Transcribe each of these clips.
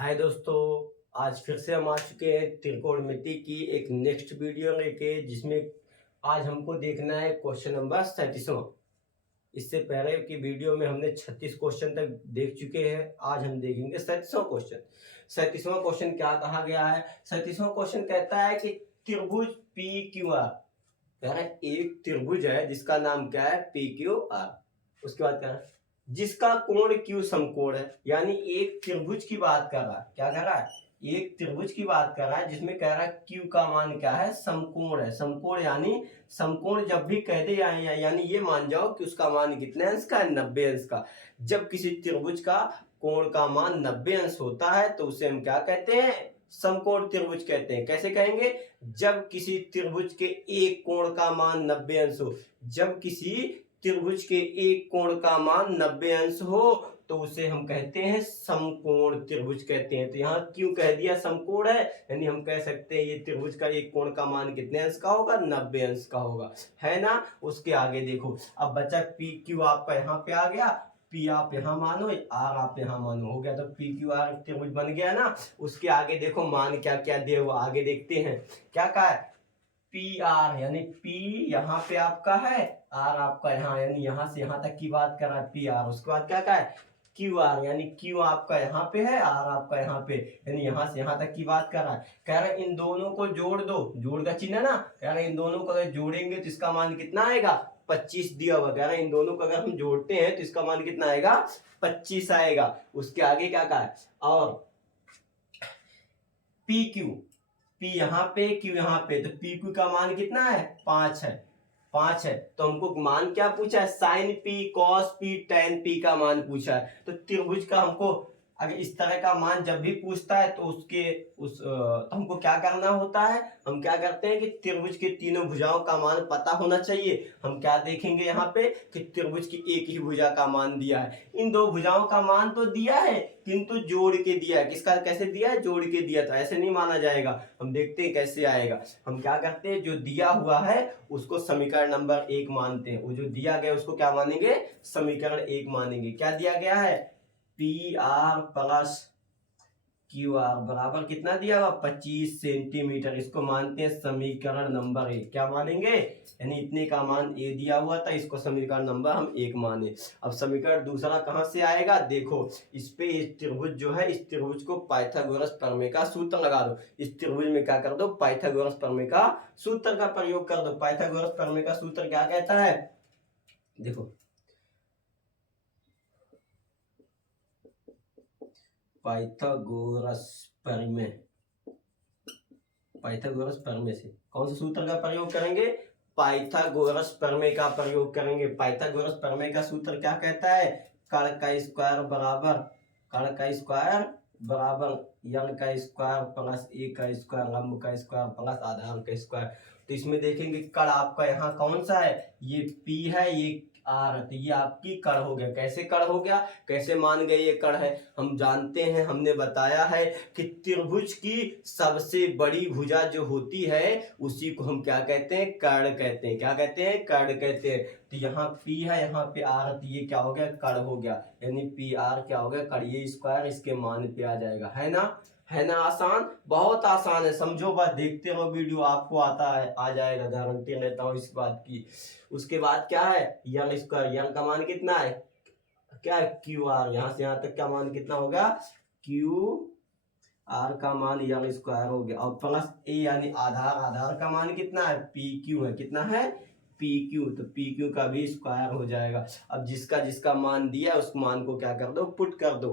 हाय दोस्तों, आज फिर से हम आ चुके हैं त्रिकोणमिति की एक नेक्स्ट वीडियो लेके, जिसमें आज हमको देखना है क्वेश्चन नंबर 37वां। इससे पहले की वीडियो में हमने 36 क्वेश्चन तक देख चुके हैं। आज हम देखेंगे 37वां क्वेश्चन। 37वां क्वेश्चन क्या कहा गया है? 37वां क्वेश्चन कहता है कि त्रिभुज पी क्यू आर, कह रहा है एक त्रिभुज है जिसका नाम क्या है, पी क्यू आर। उसके बाद कह रहा है जिसका कोण क्यू समकोण है, यानी एक त्रिभुज की बात कर रहा है। क्या कर रहा है? एक त्रिभुज की बात कर रहा है जिसमें कह रहा है क्यू का मान क्या है, समकोण है। समकोण यानी समकोण जब भी कह दे यानी ये मान जाओ कि उसका मान कितने अंश का है, 90 अंश का। जब किसी त्रिभुज का कोण का मान 90 अंश होता है तो उसे हम क्या कहते हैं, समकोण त्रिभुज कहते हैं। कैसे कहेंगे? जब किसी त्रिभुज के एक कोण का मान 90 अंश हो, जब किसी त्रिभुज के एक कोण का मान 90 अंश हो तो उसे हम कहते हैं समकोण त्रिभुज कहते हैं। तो यहाँ क्यों कह दिया समकोण है, यानी हम कह सकते हैं ये त्रिभुज का एक कोण का मान कितने अंश का होगा, 90 अंश का होगा, है ना। उसके आगे देखो, अब बचा पी क्यू आपका यहाँ पे आ गया। पी आप यहाँ मानो, आर आप यहाँ मानो, हो गया। तो पी क्यू आर त्रिभुज बन गया ना। उसके आगे देखो मान क्या क्या दे हुआ, आगे देखते हैं क्या कहा है। पी आर यानी पी यहाँ पे आपका है, आर आपका यहाँ, यानी यहाँ से यहाँ तक की बात कर रहा है पी आर। उसके बाद क्या कहा है, क्यू आर यानी क्यू आपका यहाँ पे है, आर आपका यहाँ पे, यानी यहाँ से यहाँ तक की बात कर रहा है। कह रहा है इन दोनों को जोड़ दो, जोड़ का चिन्ह है ना। कह रहा है इन दोनों को अगर जोड़ेंगे तो इसका मान कितना आएगा, 25 दिया हुआ। कह रहा है इन दोनों को अगर हम जोड़ते हैं तो इसका मान कितना आएगा, 25 आएगा। उसके आगे क्या कहा है, और पी क्यू, पी यहाँ पे क्यू यहाँ पे, तो पी क्यू का मान कितना है, 5 है। 5 है तो हमको मान क्या पूछा है, sine P cos P tan P का मान पूछा है। तो त्रिभुज का हमको अगर इस तरह का मान जब भी पूछता है तो तो हमको क्या करना होता है, हम क्या करते हैं कि त्रिभुज के तीनों भुजाओं का मान पता होना चाहिए। हम क्या देखेंगे यहाँ पे कि त्रिभुज की एक ही भुजा का मान दिया है। इन दो भुजाओं का मान तो दिया है किंतु जोड़ के दिया है। किसका कैसे दिया है, जोड़ के दिया, तो ऐसे नहीं माना जाएगा। हम देखते हैं कैसे आएगा। हम क्या करते हैं, जो दिया हुआ है उसको समीकरण नंबर 1 मानते हैं। वो जो दिया गया उसको क्या मानेंगे, समीकरण 1 मानेंगे। क्या दिया गया है, P R plus Q R बराबर कितना दिया हुआ, 25 सेंटीमीटर। इसको मानते हैं समीकरण नंबर 1। क्या मानेंगे, यानी इतने का मान ए दिया हुआ था, इसको समीकरण नंबर हम 1 माने। अब समीकरण दूसरा कहां से आएगा, देखो इस पे इस त्रिभुज जो है, इस त्रिभुज को पाइथागोरस प्रमेय का सूत्र लगा दो। इस त्रिभुज में क्या कर दो, पाइथागोरस प्रमेय का सूत्र का प्रयोग कर दो। पाइथागोरस प्रमेय का सूत्र क्या कहता है, देखो पाइथागोरस प्रमेय, पाइथागोरस प्रमेय से कौन से सूत्र का प्रयोग करेंगे, पाइथागोरस प्रमेय का प्रयोग करेंगे। पाइथागोरस प्रमेय का सूत्र क्या कहता है, कर्ण का स्क्वायर बराबर, कर्ण का स्क्वायर बराबर यंग का स्क्वायर प्लस ए का स्क्वायर लंब का स्क्वायर प्लस आधार का स्क्वायर। तो इसमें देखेंगे कर्ण आपका यहाँ कौन सा है, ये पी है, ये आर, तो ये आपकी कर्ण हो गया। कैसे कर्ण हो गया, कैसे मान गए ये कर्ण है, हम जानते हैं, हमने बताया है कि त्रिभुज की सबसे बड़ी भुजा जो होती है उसी को हम क्या कहते हैं, कर्ण कहते हैं। क्या कहते हैं, कर्ण कहते हैं। तो यहाँ P है, यहाँ पे R, तो ये क्या हो गया, कर्ण हो गया, यानी पी आर क्या हो गया, कर्ण। ये स्क्वायर इसके मान पे आ जाएगा, है ना। है ना आसान, बहुत आसान है। समझो बात, देखते रहो वीडियो, आपको आता है, आ जाएगा, गारंटी लेता हूँ इस बात की। उसके बाद क्या है, यंग स्क्वायर, यंग का मान कितना है, क्या है, क्यू आर। यहाँ से यहाँ तक का मान कितना होगा, क्यू आर का मान यंग स्क्वायर हो गया, और प्लस ए यानी आधार, आधार का मान कितना है, पी क्यू है, कितना है, पी क्यू। तो पी क्यू का भी स्क्वायर हो जाएगा। अब जिसका जिसका मान दिया उस मान को क्या कर दो, पुट कर दो।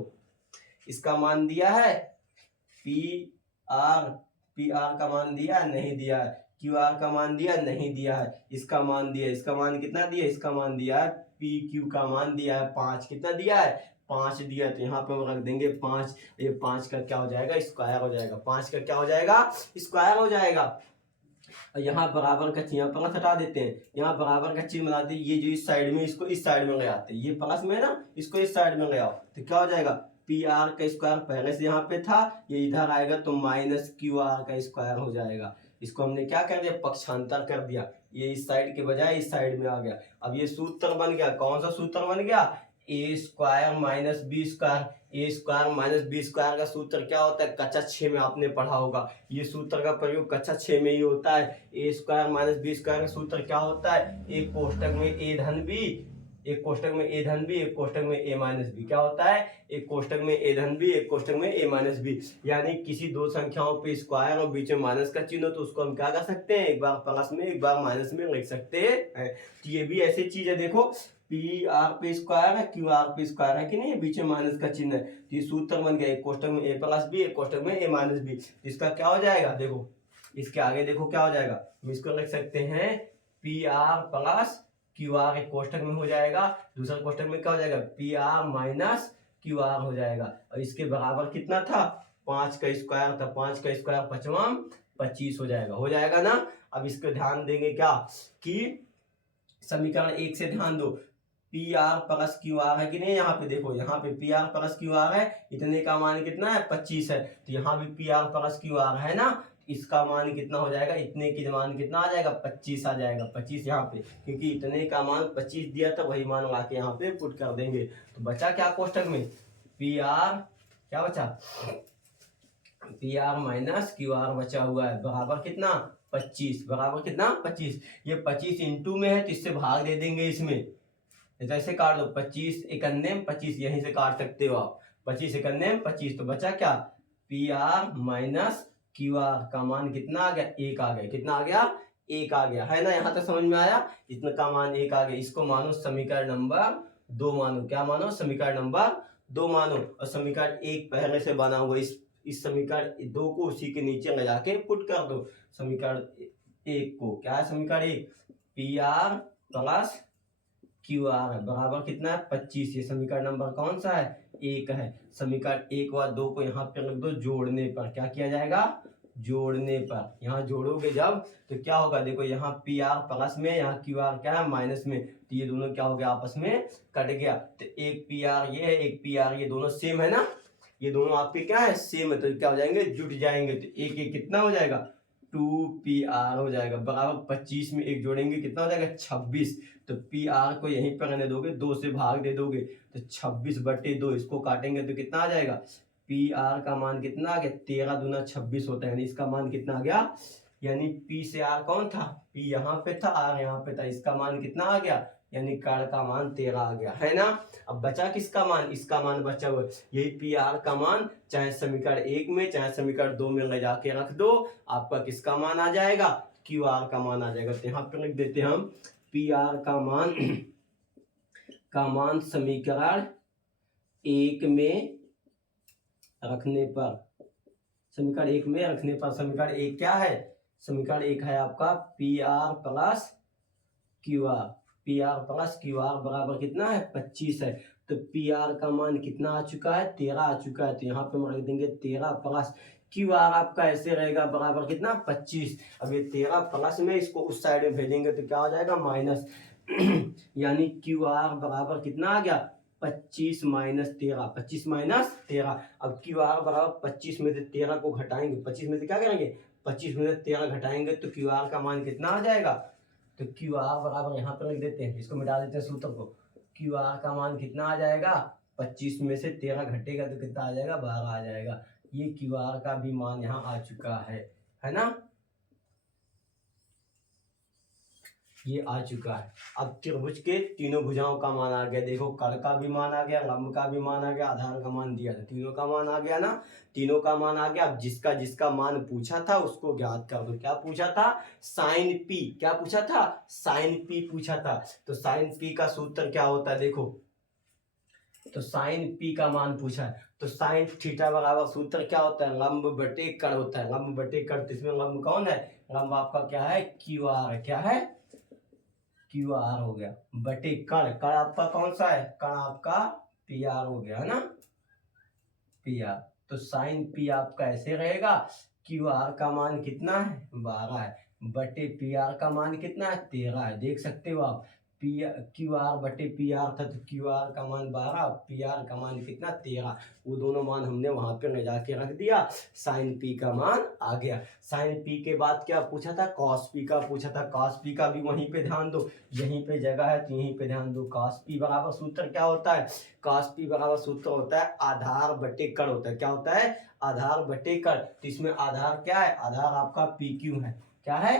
इसका मान दिया है पी आर, पी आर का मान दिया नहीं दिया है, क्यू आर का मान दिया नहीं दिया है, इसका मान दिया, इसका मान कितना दिया, इसका मान दिया है, पी क्यू का मान दिया है 5। कितना दिया है, 5 दिया। तो यहाँ पे हम रख देंगे 5। ये 5 का क्या हो जाएगा, स्क्वायर हो जाएगा। 5 का क्या हो जाएगा, स्क्वायर हो जाएगा। और यहाँ बराबर का चिन्ह प्लस हटा देते हैं, यहाँ बराबर का चिन्ह बना देते, ये जो इस साइड में, इसको इस साइड में ले आते हैं, ये प्लस में ना, इसको इस साइड में ले आओ, तो क्या हो जाएगा, पी आर का स्क्वायर पहले से यहाँ पे था, ये इधर आएगा तो माइनस क्यू आर का स्क्वायर हो जाएगा। इसको हमने क्या कर दिया, पक्षांतर कर दिया, ये इस साइड के बजाय इस साइड में आ गया। अब ये सूत्र बन गया, कौन सा सूत्र बन गया, ए स्क्वायर माइनस बी स्क्वायर। ए स्क्वायर माइनस बी स्क्वायर का सूत्र क्या होता है, कक्षा 6 में आपने पढ़ा होगा। ये सूत्र का प्रयोग कक्षा 6 में ही होता है। ए स्क्वायर माइनस बी स्क्वायर का सूत्र क्या होता है, एक कोष्टक में ए धन बी, एक कोष्टक में ए धन बी, एक कोष्टक में ए माइनस बी। क्या होता है, एक कोष्टक में ए धन बी, एक कोष्टक में ए माइनस बी। यानी किसी दो संख्याओं पे स्क्वायर और बीच में माइनस का चिन्ह हो तो उसको हम क्या कर सकते हैं, एक बार प्लस में एक बार माइनस में लिख सकते हैं। तो ये भी ऐसी चीज है, देखो पी आर पे स्क्वायर है, क्यू आर पे स्क्वायर है कि नहीं, बीच में माइनस का चिन्ह है। तो ये सूत्र बन गया, एक कोष्टक में ए प्लस बी, एक कोष्टक में ए माइनस बी। इसका क्या हो जाएगा, देखो इसके आगे देखो क्या हो जाएगा, हम इसको लिख सकते हैं P R plus Q R, एक कोष्टक में हो जाएगा, दूसरा कोष्टक में क्या हो जाएगा, P R minus Q R हो जाएगा। और इसके बराबर कितना था, 5 का स्क्वायर था, 5 का स्क्वायर 5 25 हो जाएगा ना। अब इसको ध्यान देंगे क्या कि समीकरण 1 से ध्यान दो, P R plus Q R है कि नहीं, यहाँ पे देखो, यहाँ पे P R plus Q R है, इतने का मान कितना है 25 है, तो यहाँ भी P R plus Q R है ना, इसका मान कितना हो जाएगा, इतने की मान कितना आ जाएगा 25 आ जाएगा, 25 यहाँ पे, क्योंकि इतने का मान 25 दिया था, वही मान ला के यहाँ पे पुट कर देंगे। तो बचा क्या कोष्टक में, पी आर क्या बचा, P R minus Q R बचा हुआ है, बराबर कितना 25, बराबर कितना 25। ये 25 इंटू में है तो इससे भाग दे देंगे, इसमें ऐसे काट दो, 25 एकन्ने 25, यहीं से काट सकते हो आप, 25 एकन्ने 25। तो बचा क्या, P R minus Q R का मान कितना आ गया, 1 आ गया, कितना आ गया 1 आ गया, है ना। यहाँ तक समझ में आया, इतना का मान 1 आ गया। इसको मानो समीकरण नंबर 2 मानो, क्या मानो, समीकरण नंबर 2 मानो। और समीकरण 1 पहले से बना हुआ, इस समीकरण 2 को उसी के नीचे ले जाके पुट कर दो। समीकरण 1 को क्या है, समीकरण 1 P R plus Q R है, बराबर कितना है 25। ये समीकरण नंबर कौन सा है, 1 है। समीकरण 1 व 2 को यहाँ पे रख दो, जोड़ने पर क्या किया जाएगा, जोड़ने पर, यहाँ जोड़ोगे जब तो क्या होगा, देखो यहाँ पी आर प्लस में, यहाँ क्यू आर क्या है माइनस में, तो ये दोनों क्या हो गया, आपस में कट गया। तो एक पी आर ये है, एक पी आर, ये दोनों सेम है ना, ये दोनों आपके क्या है, सेम है, तो क्या हो जाएंगे, जुट जाएंगे। तो एक एक कितना हो जाएगा, 2pr हो जाएगा, बराबर 25 में एक जोड़ेंगे कितना हो जाएगा 26। तो pr को यहीं पर रहने दोगे, 2 से भाग दे दोगे तो 26/2, इसको काटेंगे तो कितना आ जाएगा, pr का मान कितना आ गया, 13 दूना 26 होता है, यानी इसका मान कितना आ गया, यानी p से r कौन था, p यहाँ पे था, r यहाँ पे था, इसका मान कितना आ गया, यानी कर्ण का मान 13 आ गया, है ना। अब बचा किसका मान, इसका मान बचा हुआ, यही पी आर का मान चाहे समीकरण 1 में चाहे समीकरण 2 में ले जाके रख दो, आपका किसका मान आ जाएगा, क्यू आर का मान आ जाएगा। तो यहाँ पे लिख देते हैं हम पी आर का मान समीकरण 1 में रखने पर, समीकरण 1 में रखने पर, समीकरण 1 क्या है, समीकरण 1 है आपका P R plus Q R, P R plus Q R बराबर कितना है 25 है। तो पी आर का मान कितना आ चुका है, 13 आ चुका है, तो यहाँ पे हम रख देंगे 13 प्लस क्यू आर आपका ऐसे रहेगा, बराबर कितना 25। अब ये 13 प्लस में इसको उस साइड में भेजेंगे तो क्या हो जाएगा माइनस, यानी क्यू आर बराबर कितना आ गया 25 माइनस 13, 25 माइनस 13। अब क्यू आर बराबर 25 में से 13 को घटाएंगे, 25 में से क्या करेंगे, 25 में से 13 घटाएंगे तो क्यू आर का मान कितना आ जाएगा, तो क्यू आर बराबर यहाँ पर लिख देते हैं, इसको मिटा देते हैं सूत्र को, क्यू आर का मान कितना आ जाएगा, 25 में से 13 घटेगा तो कितना आ जाएगा 12 आ जाएगा। ये क्यू आर का भी मान यहाँ आ चुका है ना, ये आ चुका है। अब त्रिभुज के तीनों भुजाओं का मान आ गया, देखो कर्ण का भी मान आ गया, लंब का भी मान आ गया, आधार का मान दिया था, तीनों का मान आ गया ना, तीनों का मान आ गया। अब जिसका जिसका मान पूछा था उसको ज्ञात कर दो। क्या पूछा था, साइन पी, क्या पूछा था, साइन पी पूछा था। तो साइन पी का सूत्र क्या होता है, देखो तो साइन पी का मान पूछा है, तो साइन थीटा बराबर सूत्र क्या होता है, लंब बटे कर्ण होता है, लंब बटे कर्ण। इसमें लंब कौन है, लंब आपका क्या है क्यू आर है, क्या है क्यू आर हो गया, बटे कर्ण, कर्ण आपका कौन सा है, कर्ण आपका पी आर हो गया, है ना पी आर। तो साइन पी आपका ऐसे रहेगा, क्यू आर का मान कितना है 12 है, बटे पी आर का मान कितना है 13 है, देख सकते हो आप पी क्यू आर बटे पी आर था, तो क्यू आर का मान 12, पी आर का मान कितना 13। वो दोनों मान हमने वहां पे ले जाके रख दिया, साइन पी का मान आ गया। साइन पी के बाद क्या पूछा था, कॉस पी का पूछा था। कॉस पी का भी वहीं पे ध्यान दो, यहीं पे जगह है तो यहीं पे ध्यान दो। कॉस पी बराबर सूत्र क्या होता है, कॉस पी बराबर सूत्र होता है आधार बटे कड़ होता है। क्या होता है, आधार बटे कड़। तो इसमें आधार क्या है, आधार आपका पी क्यू है। क्या है,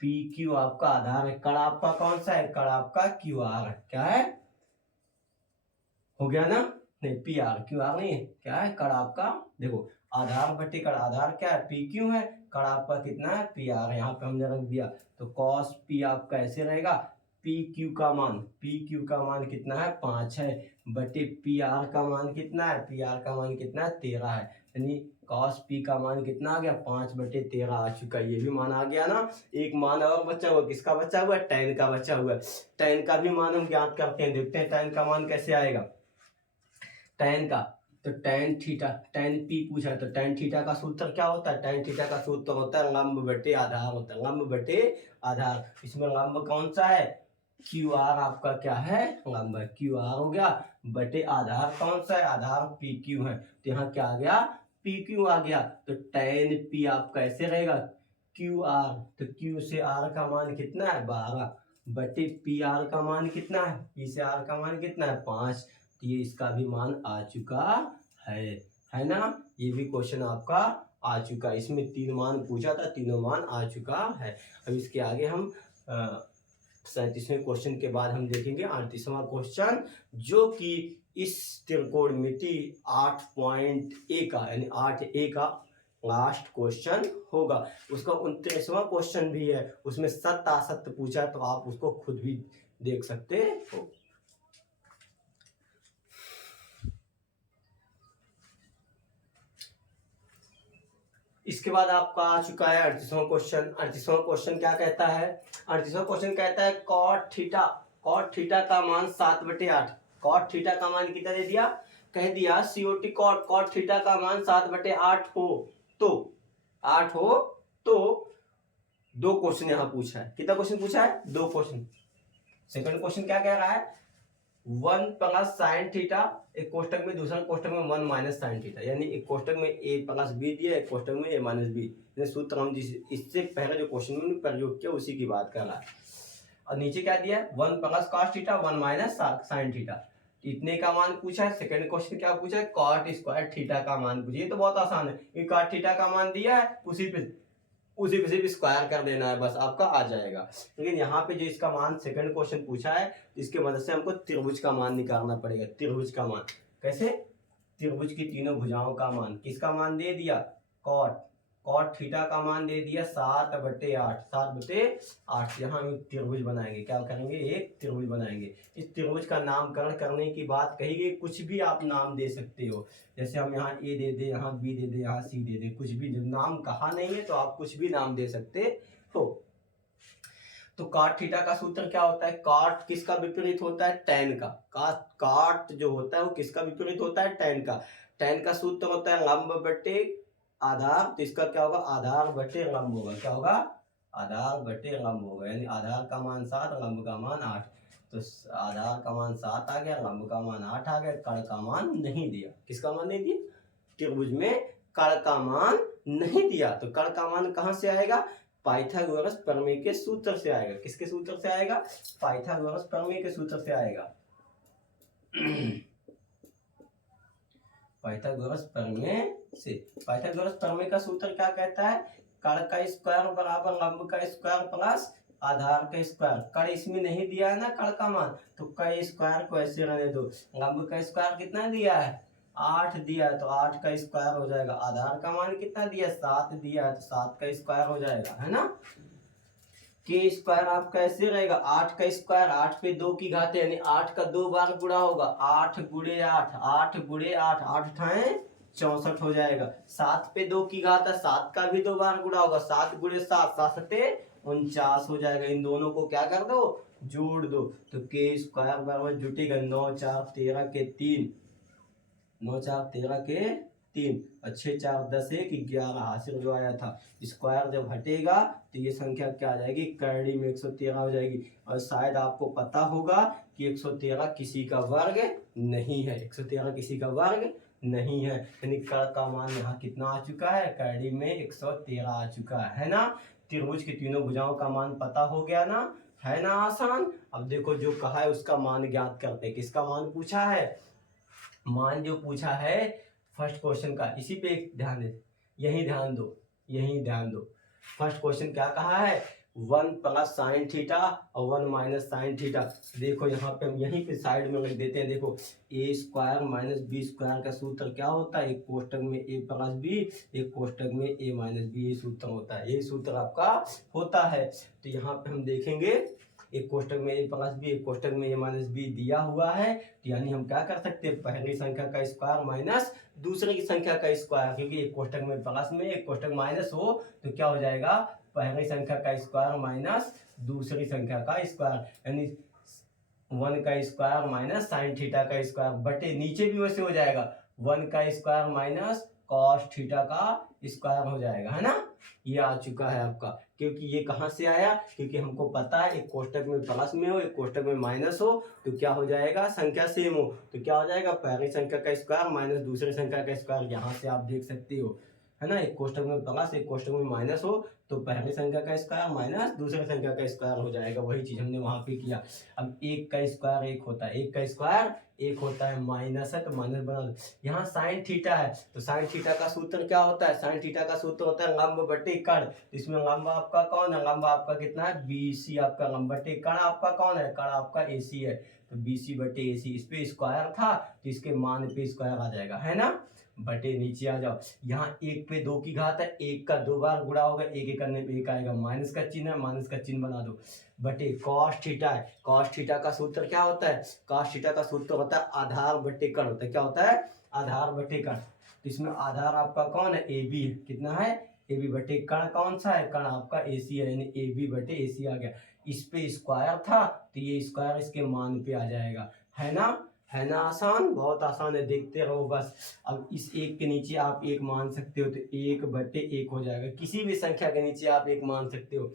पी क्यू आपका आधार है। कड़ आपका कौन सा है, कड़ आपका क्यू आर है। क्या है, हो गया ना, नहीं पी आर क्यू आर नहीं है, क्या है, कड़ आपका देखो आधार बटे कड़। आधार क्या है, पी क्यू है, कड़ आपका कितना है, पी आर है। यहाँ पे हमने रख दिया। तो कॉस पी आपका ऐसे रहेगा, पी क्यू का मान, पी क्यू का मान कितना है 5 है, बटे पी आर का मान कितना है, पी आर का मान कितना है 13 है। यानी कॉस पी का मान कितना आ गया, 5/13 आ चुका है। ये भी मान आ गया ना। एक मान और बचा हुआ, किसका बचा हुआ है, tan का बचा हुआ है। tan का भी मान हम ज्ञात करते हैं, देखते हैं tan का मान कैसे आएगा। tan का, तो tan थीटा, tan p पूछा है, तो tan थीटा का सूत्र क्या होता है, tan थीटा का सूत्र होता है लंब बटे आधार होता है, लंब बटे आधार। इसमें लंब कौन सा है, क्यू आर आपका क्या है, लंब है, क्यू आर हो गया, बटे आधार कौन सा है, आधार पी क्यू है। तो यहाँ क्या आ गया, पी क्यू आ गया। तो tan p आपका ऐसे रहेगा, क्यू आर, तो क्यू से आर का मान कितना है 12, बटे पी आर का मान कितना है, पी से आर का मान कितना है 5। तो ये इसका भी मान आ चुका है ना। ये भी क्वेश्चन आपका आ चुका है। इसमें 3 मान पूछा था, तीनों मान आ चुका है। अब इसके आगे हम 37वें क्वेश्चन के बाद हम देखेंगे 38वां क्वेश्चन, जो कि इस त्रिकोणमिति 8.a का, यानी 8A का लास्ट क्वेश्चन होगा। उसका 29वां क्वेश्चन भी है, उसमें सत्य असत्य पूछा है, तो आप उसको खुद भी देख सकते हो। इसके बाद आपका आ चुका है 38वां क्वेश्चन। 38वां क्वेश्चन क्या कहता है, 38वां क्वेश्चन कहता है कॉट थीटा का मान 7/8। कॉट थीटा का मान कितना दे दिया, कह दिया सीओटी कॉट थीटा का मान 7/8 हो तो 8 हो तो 2 क्वेश्चन यहाँ पूछा है। कितना क्वेश्चन पूछा है, 2 क्वेश्चन। सेकंड क्वेश्चन क्या कह रहा है, 1 प्लस साइन थीटा, एक कोष्टक में, दूसरा कोष्टक में 1 माइनस साइन थीटा। यानी एक कोष्टक में a प्लस बी दिया, एक कोष्टक में a माइनस बी। सूत्र हम इससे पहले जो क्वेश्चन में प्रयोग किया उसी की बात कर रहा है। और नीचे क्या दिया, 1 plus cos theta, 1 minus sine theta, इतने का मान पूछा है। सेकंड क्वेश्चन क्या पूछा है, कॉट स्क्वायर थीटा का मान पूछा। ये तो बहुत आसान है, ये कॉट थीटा का मान दिया है, उसी पे सिर्फ स्क्वायर कर देना है, बस आपका आ जाएगा। लेकिन यहाँ पे जो इसका मान सेकंड क्वेश्चन पूछा है, इसके मदद से हमको त्रिभुज का मान निकालना पड़ेगा। त्रिभुज का मान कैसे, त्रिभुज की तीनों भुजाओं का मान, किसका मान दे दिया, कॉट थीटा का मान दे दिया 7/8, 7/8। यहाँ हम त्रिभुज बनाएंगे, क्या करेंगे, एक त्रिभुज बनाएंगे। इस त्रिभुज का नामकरण करने की बात कही गई, कुछ भी आप नाम दे सकते हो। जैसे हम यहाँ ए दे दे, यहाँ बी दे दे, यहाँ सी दे दे, कुछ भी। जब नाम कहा नहीं है तो आप कुछ भी नाम दे सकते हो। तो कॉट थीटा का सूत्र क्या होता है, कॉट किसका विपरीत होता है, tan का। कॉट जो होता है वो किसका विपरीत होता है, tan का। tan का सूत्र होता है लंब बटे आधार, तो इसका क्या होगा, आधार बटे लंब होगा। क्या होगा, आधार बटे लंब होगा। यानी आधार का मान 7, लंब का मान 8। तो आधार का मान 7 आ गया, लंब का मान 8 आ गया, कड़ का मान नहीं दिया। किसका मान नहीं दिया, त्रिभुज में कड़ का मान नहीं दिया। तो कड़ का मान कहां से आएगा, पाइथागोरस प्रमेय के सूत्र से आएगा। किसके सूत्र से आएगा, पाइथागोरस प्रमेय के सूत्र से आएगा। पाइथागोरस प्रमेय से। पाइथागोरस प्रमेय का सूत्र क्या कहता है, कड़ का स्क्वायर बराबर लंब का स्क्वायर प्लस आधार का स्क्वायर। कड़ इसमें नहीं दिया है ना कड़ का मान, तो कड़ स्क्वायर को ऐसे रहने दो। लंब का स्क्वायर कितना दिया है, 8 दिया है, तो 8 का स्क्वायर हो जाएगा। आधार का मान कितना दिया, 7 दिया है, तो 7 का स्क्वायर हो जाएगा, है ना। के स्क्वायर आपका ऐसे रहेगा, 8 का स्क्वायर, 8 पे 2 की घात है, यानी 8 का 2 बार गुणा होगा। 8 गुणे 8, 8 गुणे 8, 8 ठाए 64 हो जाएगा। 7 पे 2 की घात है, 7 का भी 2 बार गुणा होगा। 7 गुणे 7, 7 सते 49 हो जाएगा। इन दोनों को क्या कर दो, जोड़ दो, तो के स्क्वायर बराबर जुटेगा 9 4 13 के 3, 9 4 13 के 3 और 6 4 10 1 11 हासिल जो आया था। स्क्वायर जब हटेगा तो ये संख्या क्या आ जाएगी, करड़ी में 113 हो जाएगी। और शायद आपको पता होगा कि 113 किसी का वर्ग नहीं है, 113 किसी का वर्ग नहीं है, यानी कर का मान यहाँ कितना आ चुका है, करड़ी में 113 आ चुका है ना। त्रिभुज की तीनों भुजाओं का मान पता हो गया ना, है ना आसान। अब देखो जो कहा है उसका मान ज्ञात करते हैं। किसका मान पूछा है, मान जो पूछा है फर्स्ट क्वेश्चन का, इसी पे ध्यान दे, यही ध्यान दो, यही ध्यान दो। फर्स्ट क्वेश्चन क्या कहा है, 1 प्लस साइन थीटा और 1 माइनस साइन थीटा। देखो यहाँ पे हम यहीं पे साइड में लिख देते हैं। देखो ए स्क्वायर माइनस बी स्क्वायर का सूत्र क्या होता है, एक कोष्टक में ए प्लस बी, एक कोष्टक में ए माइनस बी, ये सूत्र होता है, ये सूत्र आपका होता है। तो यहाँ पे हम देखेंगे एक कोष्टक में ए प्लस बी, एक कोष्टक में ए माइनस बी दिया हुआ है, तो यानी हम क्या कर सकते हैं, पहली संख्या का स्क्वायर माइनस दूसरे की संख्या का स्क्वायर, क्योंकि एक कोष्टक में प्लस में एक कोष्टक माइनस हो तो क्या हो जाएगा, पहली संख्या का स्क्वायर माइनस दूसरी संख्या का स्क्वायर, यानी 1 का स्क्वायर माइनस साइन थीटा का स्क्वायर बटे नीचे भी वैसे हो जाएगा 1 का स्क्वायर माइनस कॉस थीटा का स्क्वायर हो जाएगा, है ना। ये आ चुका है आपका, क्योंकि ये कहाँ से आया, क्योंकि हमको पता है एक कोष्टक में प्लस में हो एक कोष्टक में माइनस हो तो क्या हो जाएगा, संख्या सेम हो तो क्या हो जाएगा, पहली संख्या का स्क्वायर माइनस दूसरी संख्या का स्क्वायर। यहाँ से आप देख सकते हो, है ना, एक कोष्टक में प्लस एक कोष्टक में माइनस हो तो पहली संख्या का स्क्वायर माइनस दूसरी संख्या का स्क्वायर हो जाएगा, वही चीज हमने वहां पे किया। अब एक का स्क्वायर एक होता है, एक का स्क्वायर एक होता है, माइनस है तो माइनस बना दो। यहाँ साइन थीटा है तो साइन थीटा का सूत्र क्या होता है, साइन थीटा का सूत्र होता है लंब बटे कर्ण। इसमें लंब आपका कौन है, लंब आपका कितना है, बीसी आपका लंब बटे कर्ण आपका कौन है, कर्ण आपका एसी है, तो बीसी बटे एसी, इस पे स्क्वायर था तो इसके मान पे स्क्वायर आ जाएगा, है ना। बटे नीचे आ जाओ, यहाँ एक पे 2 की घात है, एक का 2 बार गुणा होगा, एक करने पे एक आएगा, माइनस का चिन्ह है, माइनस का चिन्ह बना दो, बटे कॉस थीटा है। कॉस थीटा का सूत्र क्या होता है, कॉस थीटा का सूत्र होता है आधार बटे कर्ण होता है, क्या होता है, आधार बटे कर्ण। तो इसमें आधार आपका कौन है, ए बी, कितना है, ए बी बटे कर्ण कौन सा है, कर्ण आपका ए सी है, यानी ए बी बटे ए सी आ गया। इस पे स्क्वायर था तो ये स्क्वायर इसके मान पे आ जाएगा, है ना, है ना आसान, बहुत आसान है, देखते रहो बस। अब इस एक के नीचे आप एक मान सकते हो तो 1 बटे 1 हो जाएगा, किसी भी संख्या के नीचे आप एक मान सकते हो,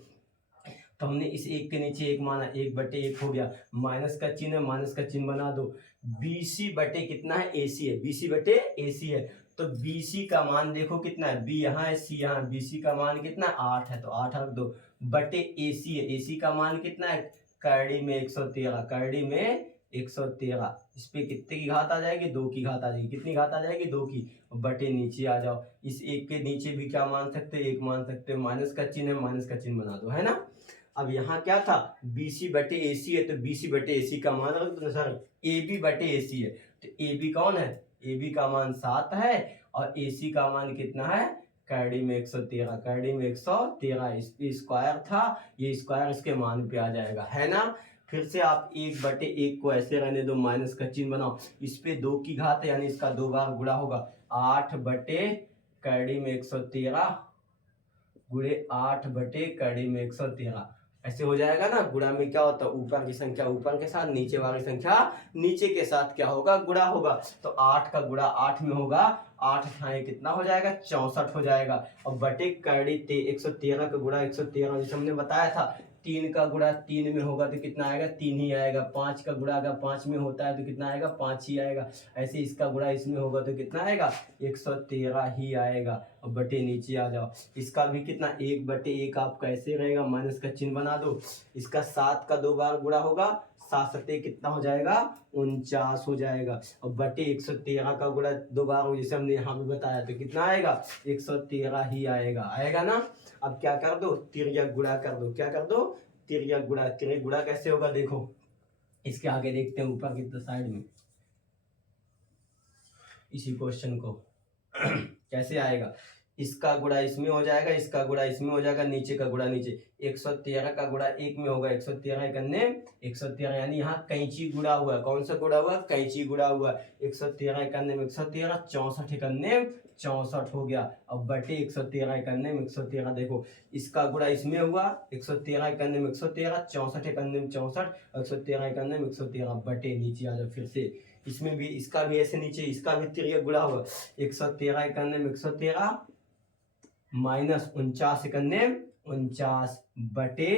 तो हमने इस एक के नीचे एक माना, 1 बटे 1 हो गया, माइनस का चिन्ह है, माइनस का चिन्ह बना दो, बीसी बटे कितना है, एसी है, बीसी बटे एसी है, तो बीसी का मान देखो कितना है, बी यहाँ है सी यहाँ, बीसी का मान कितना है 8 है, तो 8 रख दो, बटे एसी है, एसी का मान कितना है, करड़ी में 113, करड़ी में 113, इस पे कितने की घात आ जाएगी, 2 की घात आ जाएगी, कितनी घात आ जाएगी, 2 की, बटे नीचे आ जाओ, इस एक के नीचे भी क्या मान सकते हो, एक मान सकते हो, माइनस का चिन्ह है, माइनस का चिन्ह बना दो, है ना। अब यहाँ क्या था, BC बटे AC है तो BC बटे AC का मान रख दो सर, AB बटे AC है तो AB कौन है, AB का मान 7 है और AC का मान कितना है, करड़ी में 113, करड़ी में 113, इस पे स्क्वायर था, ये स्क्वायर इसके मान पे आ जाएगा, है ना। फिर से आप 1 बटे 1 को ऐसे रहने दो, माइनस का चिन्ह बनाओ, इस पे 2 की घात है यानी इसका 2 बार गुणा होगा, 8 बटे करड़ी में 113 गुणे 8 बटे करड़ी में 113, ऐसे हो जाएगा ना। गुणा में क्या होता है, ऊपर की संख्या ऊपर के साथ, नीचे वाली संख्या नीचे के साथ क्या होगा, गुणा होगा, तो 8 का गुणा 8 में होगा, 8 अठाए कितना हो जाएगा, 64 हो जाएगा, और बटे करड़ी 113 का गुणा 113 जैसे हमने बताया था, 3 का गुणा 3 में होगा तो कितना आएगा, 3 ही आएगा, 5 का गुणा अगर 5 में होता है तो कितना आएगा, 5 ही आएगा, ऐसे इसका गुणा इसमें होगा तो कितना आएगा, 113 ही आएगा, और बटे नीचे आ जाओ, इसका भी कितना, 1 बटे 1 आपका ऐसे रहेगा, माइनस का चिन्ह बना दो, इसका 7 का 2 बार गुणा होगा, 7 सत्ते कितना हो जाएगा, 49 हो जाएगा, और बटे 113 का गुणा 2 बार हो, जैसे हमने यहाँ पे बताया तो कितना आएगा, 113 ही आएगा, आएगा ना। अब क्या कर दो, तिर्यक गुणा कर दो, क्या कर दो, तिर्यक गुणा। तिर्यक गुणा कैसे होगा देखो, इसके आगे देखते हैं ऊपर की साइड में, इसी क्वेश्चन को कैसे आएगा, इसका गुणा इसमें हो जाएगा, इसका गुणा इसमें हो जाएगा, नीचे का गुणा नीचे, 113 का गुणा 1 में होगा, 113 करने 113, यानी यहाँ कैंची गुणा हुआ, कौन सा गुणा हुआ, कैंची गुणा हुआ, 113 करने में 113, 64 करने 64 हो गया, अब बटे 113 करने में 113, देखो इसका गुणा इसमें हुआ, 113 करने में 113, 64 करने में 64, 113 करने में 113, बटे नीचे आ जाओ, फिर से इसमें भी इसका भी ऐसे नीचे इसका भी तिर्यक गुणा होगा 113 इकन्ने में 113 माइनस 49 इकन्ने 49 बटे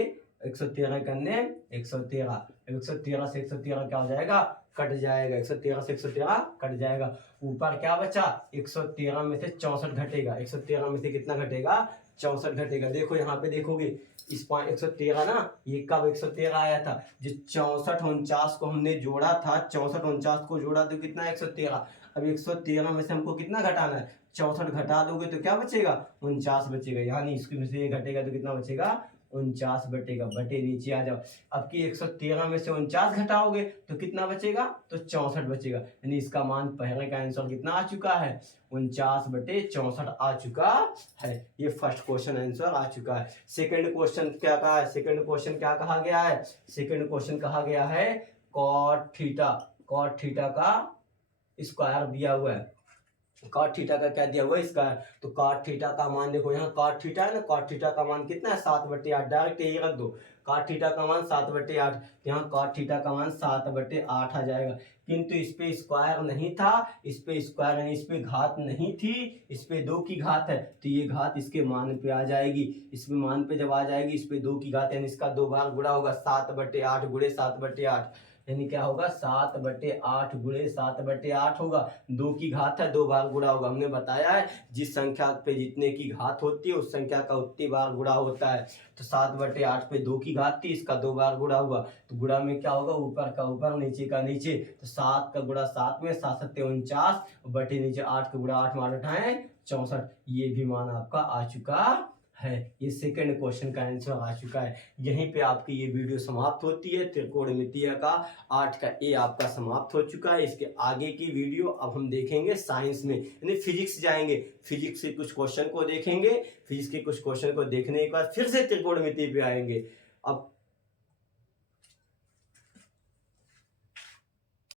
113 इकन्ने 113 113 से 113 क्या हो जाएगा कट जाएगा 113 से 113 कट जाएगा ऊपर क्या बचा 113 में से 64 घटेगा 113 में से कितना घटेगा 64 घटेगा। देखो यहाँ पे देखोगे इस पॉइंट 113 ना ये कब 113 आया था जो 64 49 को हमने जोड़ा था 64 49 को जोड़ा तो कितना 113। अब 113 में से हमको कितना घटाना है 64 घटा दोगे तो क्या बचेगा 49 बचेगा यानी इसके में से ये घटेगा तो कितना बचेगा 49 बटेगा बटे नीचे आ जाओ। अब की 113 में से 49 घटाओगे तो कितना बचेगा तो 64 बचेगा यानी इसका मान पहले का आंसर कितना आ चुका है 49 बटे 64 आ चुका है। ये फर्स्ट क्वेश्चन आंसर आ चुका है। सेकंड क्वेश्चन क्या कहा है सेकंड क्वेश्चन क्या कहा गया है सेकंड क्वेश्चन कहा गया है कॉट थीटा का स्क्वायर दिया हुआ है कॉट थीटा का क्या दिया हुआ है इसका तो कॉट थीटा का मान देखो यहाँ कॉट थीटा है ना कॉट थीटा का मान कितना है 7/8 डायरेक्ट ये रख दो कॉट थीटा का मान 7/8 यहाँ कॉट थीटा का मान 7/8 आ जाएगा किंतु इस पे स्क्वायर नहीं था इस पे स्क्वायर यानी इस पे घात नहीं थी इस पे 2 की घात है तो ये घात इसके मान पे आ जाएगी इस पे मान पे जब आ जाएगी इस पे 2 की घात यानी इसका 2 बार गुणा होगा 7/8 गुणे 7/8 यानी क्या होगा 7/8 गुणे 7/8 होगा 2 की घात है 2 बार गुणा होगा। हमने बताया है जिस संख्या पे जितने की घात होती है उस संख्या का उतनी बार गुणा होता है तो 7/8 पे 2 की घात थी इसका 2 बार गुणा हुआ तो गुणा में क्या होगा ऊपर का ऊपर नीचे का नीचे तो 7 का गुणा 7 में 7 7 49 बटे नीचे 8 का गुणा 8 8 है 64 ये भी मान आपका आ चुका है। ये सेकंड क्वेश्चन का आंसर आ चुका है। यहीं पे आपकी ये वीडियो समाप्त होती है त्रिकोणमितीय का 8 का ए आपका समाप्त हो चुका है। इसके आगे की वीडियो अब हम देखेंगे साइंस में यानी फिजिक्स जाएंगे फिजिक्स के कुछ क्वेश्चन को देखेंगे फिजिक्स के कुछ क्वेश्चन को देखने के बाद फिर से त्रिकोणमिति पे आएंगे। अब